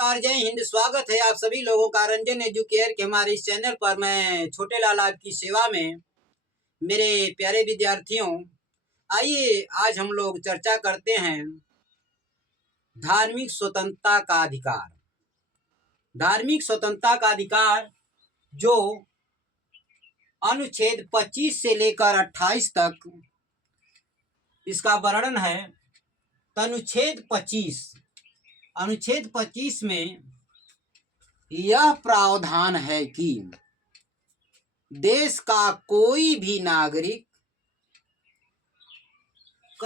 नमस्कार, जय हिंद। स्वागत है आप सभी लोगों का रंजन एजुकेयर के हमारे इस चैनल पर। मैं छोटे लाल आपकी सेवा में। मेरे प्यारे विद्यार्थियों, आइए आज हम लोग चर्चा करते हैं धार्मिक स्वतंत्रता का अधिकार। धार्मिक स्वतंत्रता का अधिकार जो अनुच्छेद 25 से लेकर 28 तक इसका वर्णन है। अनुच्छेद 25 में यह प्रावधान है कि देश का कोई भी नागरिक,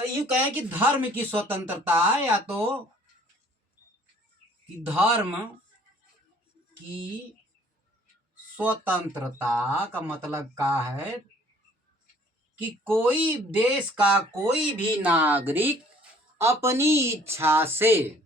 यूं कहें कि धर्म की स्वतंत्रता, या तो कि धर्म की स्वतंत्रता का मतलब क्या है कि कोई देश का कोई भी नागरिक अपनी इच्छा से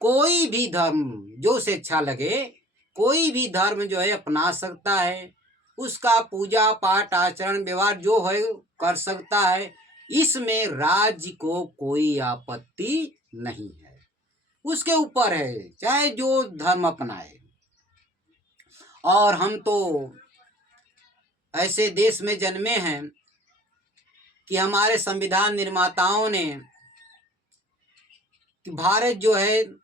कोई भी धर्म जो उसे अच्छा लगे, कोई भी धर्म जो है अपना सकता है। उसका पूजा पाठ आचरण व्यवहार जो है कर सकता है। इसमें राज्य को कोई आपत्ति नहीं है। उसके ऊपर है चाहे जो धर्म अपनाए। और हम तो ऐसे देश में जन्मे हैं कि हमारे संविधान निर्माताओं ने कि भारत जो है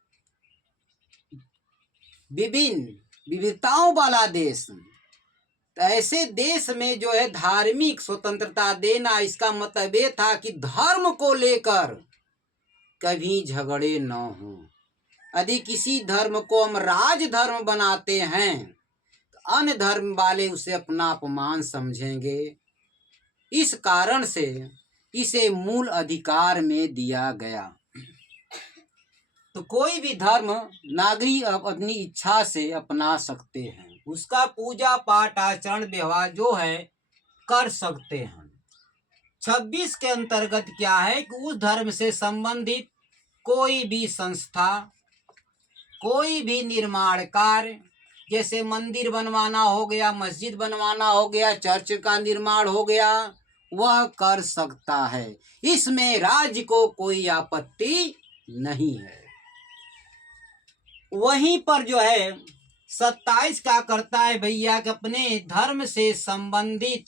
विभिन्न विविधताओं वाला देश, तो ऐसे देश में जो है धार्मिक स्वतंत्रता देना, इसका मतलब ये था कि धर्म को लेकर कभी झगड़े न हो। यदि किसी धर्म को हम राज धर्म बनाते हैं तो अन्य धर्म वाले उसे अपना अपमान समझेंगे। इस कारण से इसे मूल अधिकार में दिया गया। तो कोई भी धर्म नागरिक अपनी इच्छा से अपना सकते हैं। उसका पूजा पाठ आचरण व्यवहार जो है कर सकते हैं। 26 के अंतर्गत क्या है कि उस धर्म से संबंधित कोई भी संस्था, कोई भी निर्माण कार्य, जैसे मंदिर बनवाना हो गया, मस्जिद बनवाना हो गया, चर्च का निर्माण हो गया, वह कर सकता है। इसमें राज्य को कोई आपत्ति नहीं है। वहीं पर जो है 27 क्या करता है भैया कि अपने धर्म से संबंधित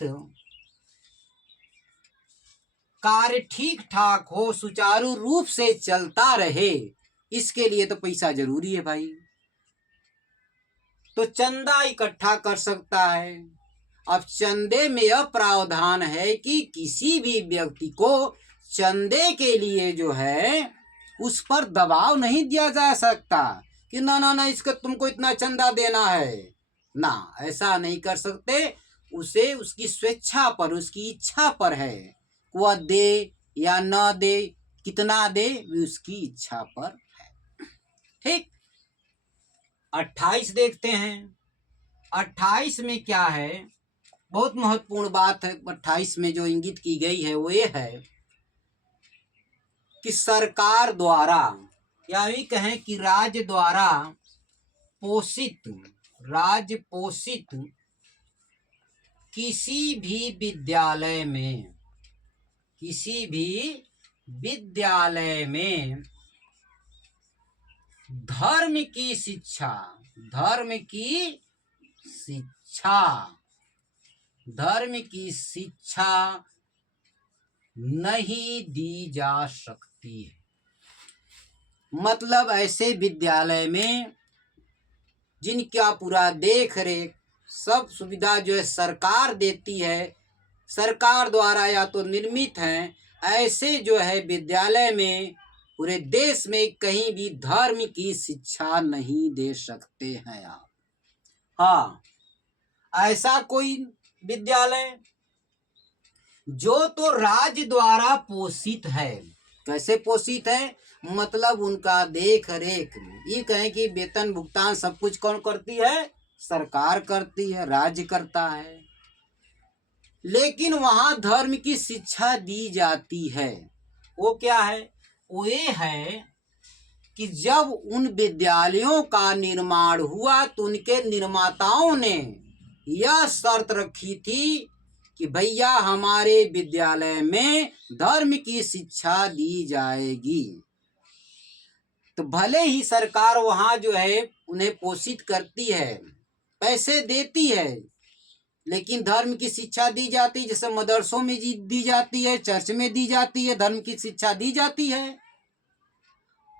कार्य ठीक ठाक हो, सुचारू रूप से चलता रहे, इसके लिए तो पैसा जरूरी है भाई। तो चंदा इकट्ठा कर सकता है। अब चंदे में यह प्रावधान है कि किसी भी व्यक्ति को चंदे के लिए जो है उस पर दबाव नहीं दिया जा सकता कि ना इसका तुमको इतना चंदा देना है ना, ऐसा नहीं कर सकते। उसे उसकी स्वेच्छा पर, उसकी इच्छा पर है, वह दे या न दे, कितना दे उसकी इच्छा पर है। ठीक। 28 देखते हैं। 28 में क्या है, बहुत महत्वपूर्ण बात है। 28 में जो इंगित की गई है वो ये है कि सरकार द्वारा, या भी कहें कि राज्य द्वारा पोषित, राज्य पोषित किसी भी विद्यालय में, किसी भी विद्यालय में धर्म की शिक्षा, धर्म की शिक्षा, धर्म की शिक्षा नहीं दी जा सकती है। मतलब ऐसे विद्यालय में जिनका पूरा देख रेख सब सुविधा जो है सरकार देती है, सरकार द्वारा या तो निर्मित हैं, ऐसे जो है विद्यालय में पूरे देश में कहीं भी धर्म की शिक्षा नहीं दे सकते हैं आप। हाँ, ऐसा कोई विद्यालय जो तो राज्य द्वारा पोषित है। कैसे पोषित है, मतलब उनका देख रेख, ये कहें कि वेतन भुगतान सब कुछ कौन करती है, सरकार करती है, राज्य करता है। लेकिन वहां धर्म की शिक्षा दी जाती है। वो क्या है, वो ये है कि जब उन विद्यालयों का निर्माण हुआ तो उनके निर्माताओं ने यह शर्त रखी थी कि भैया हमारे विद्यालय में धर्म की शिक्षा दी जाएगी। तो भले ही सरकार वहाँ जो है उन्हें पोषित करती है, पैसे देती है, लेकिन धर्म की शिक्षा दी जाती है, जैसे मदरसों में दी जाती है, चर्च में दी जाती है, धर्म की शिक्षा दी जाती है।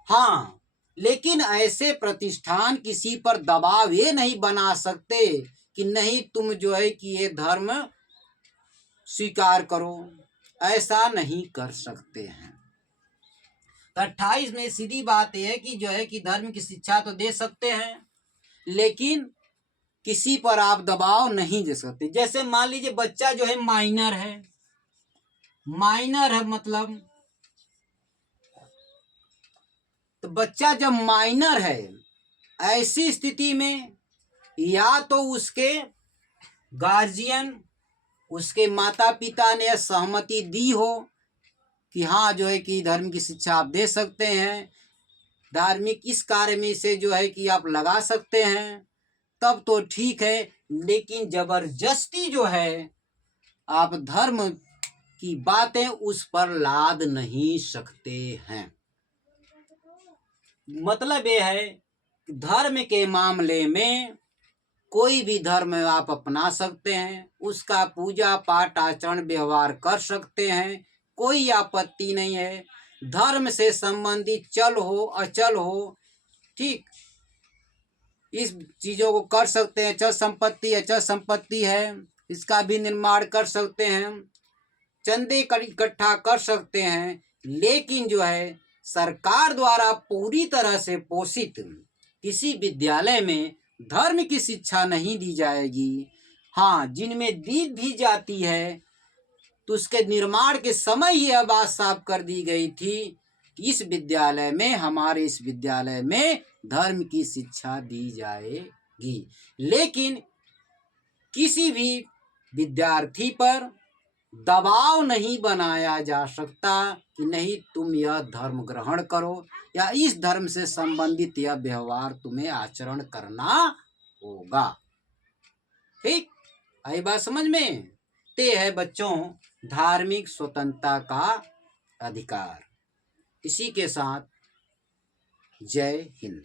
हाँ, लेकिन ऐसे प्रतिष्ठान किसी पर दबाव ये नहीं बना सकते कि नहीं तुम जो है कि ये धर्म स्वीकार करो, ऐसा नहीं कर सकते हैं। तो 28 में सीधी बात यह है कि जो है कि धर्म की शिक्षा तो दे सकते हैं, लेकिन किसी पर आप दबाव नहीं दे सकते। जैसे मान लीजिए बच्चा जो है माइनर है, मतलब तो बच्चा जब माइनर है, ऐसी स्थिति में या तो उसके गार्जियन, उसके माता पिता ने सहमति दी हो कि हाँ जो है कि धर्म की शिक्षा आप दे सकते हैं, धार्मिक इस कार्य में से जो है कि आप लगा सकते हैं, तब तो ठीक है। लेकिन जबरदस्ती जो है आप धर्म की बातें उस पर लाद नहीं सकते हैं। मतलब ये है धर्म के मामले में कोई भी धर्म आप अपना सकते हैं, उसका पूजा पाठ आचरण व्यवहार कर सकते हैं, कोई आपत्ति नहीं है। धर्म से संबंधित चल हो अचल हो, ठीक, इस चीजों को कर सकते हैं। चल संपत्ति अचल संपत्ति है, इसका भी निर्माण कर सकते हैं, चंदे इकट्ठा कर सकते हैं। लेकिन जो है सरकार द्वारा पूरी तरह से पोषित किसी विद्यालय में धर्म की शिक्षा नहीं दी जाएगी। हाँ, जिनमें दी भी जाती है तो उसके निर्माण के समय ही यह बात साफ कर दी गई थी कि इस विद्यालय में, हमारे इस विद्यालय में धर्म की शिक्षा दी जाएगी। लेकिन किसी भी विद्यार्थी पर दबाव नहीं बनाया जा सकता कि नहीं तुम यह धर्म ग्रहण करो या इस धर्म से संबंधित यह व्यवहार तुम्हें आचरण करना होगा। ठीक, आई बात समझ में? ते है बच्चों धार्मिक स्वतंत्रता का अधिकार। इसी के साथ जय हिंद।